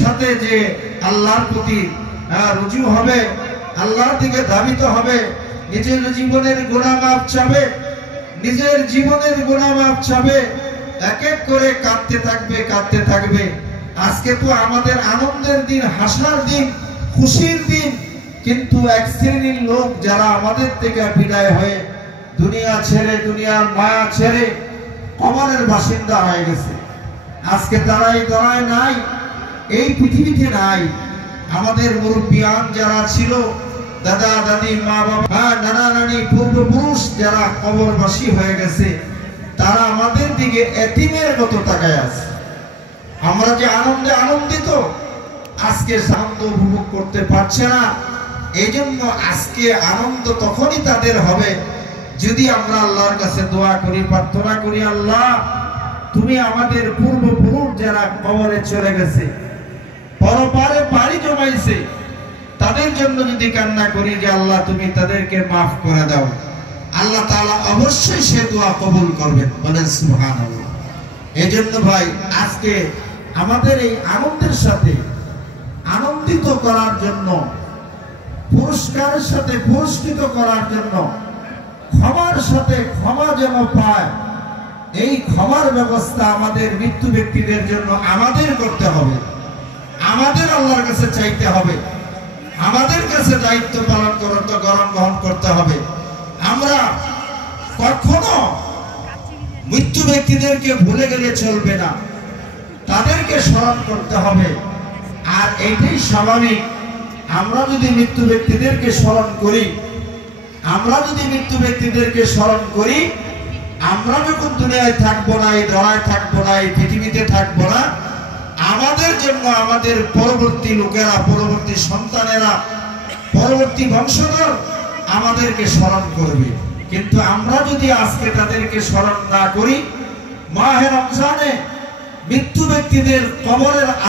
সাথে যে আল্লাহর প্রতি রুজু হবে, আল্লাহর দিকে ধাবিত হবে, নিজের জীবনের গুনাহ মাফ চাবে, নিজের জীবনের গুনাহ মাফ চাবে, এক এক করে কাঁদতে থাকবে কাঁদতে থাকবে। আজকে তো আমাদের আনন্দের দিন, হাসার দিন, খুশির দিন, কিন্তু এক শ্রেণীর লোক যারা আমাদের থেকে বিদায় হয়ে দুনিয়া ছেড়ে, দুনিয়ার মায়া ছেড়ে কবরের বাসিন্দা হয়ে গেছে। আজকে তারাই দাঁড়ায় নাই, এই পৃথিবীতে নাই। আমাদের মুরব্বিয়ান যারা ছিল, দাদা দাদি, মা বাবা, নানা নানি, পূর্বপুরুষ যারা কবরবাসী হয়ে গেছে, তারা আমাদের দিকে এতিমের মতো তাকায় আছে। আমরা যে আনন্দে আনন্দিত, আজকে আনন্দ উপভোগ করতে পারছে না। এই জন্য আজকে আনন্দ তখনই তাদের হবে যদি আমরা আল্লাহর কাছে দোয়া করি, প্রার্থনা করি, আল্লাহ তুমি আমাদের পূর্বপুরুষ যারা কবরে চলে গেছে, পরপারে পাড়ি জমাইছে, তাদের জন্য যদি কান্না করি যে আল্লাহ তুমি তাদেরকে মাফ করে দাও, আল্লাহ তাআলা অবশ্যই সে দোয়া কবুল করবেন। বলেন সুবহানাল্লাহ। এই জন্য ভাই, আজকে আমাদের এই আনন্দের সাথে আনন্দিত করার জন্য, পুরস্কারের সাথে পুরস্কৃত করার জন্য, ক্ষমার সাথে ক্ষমা যেন পায়, এই ক্ষমার ব্যবস্থা আমাদের মৃত্যু ব্যক্তিদের জন্য আমাদের করতে হবে। আমাদের আল্লাহর কাছে চাইতে হবে, আমাদের কাছে দায়িত্ব পালন করতে, গ্রহণ করতে হবে। আমরা কখনো মৃত্যু ব্যক্তিদেরকে ভুলে গেলে চলবে না, তাদেরকে স্মরণ করতে হবে। আর এইটাই স্বাভাবিক। আমরা যদি মৃত্যু ব্যক্তিদেরকে স্মরণ করি, আমরা যদি মৃত্যু ব্যক্তিদেরকে স্মরণ করি, আমরা যখন দুনিয়ায় থাকবো না, এই ধরায় থাকবো না, এই পৃথিবীতে থাকবো না, আমাদের জন্য আমাদের পরবর্তী লোকেরা, পরবর্তী সন্তানেরা, পরবর্তী বংশধর আমাদেরকে স্মরণ করবে। কিন্তু আমরা যদি আজকে তাদেরকে স্মরণ না করি, মাহে রমজানে মৃত্যু ব্যক্তিদের কবরের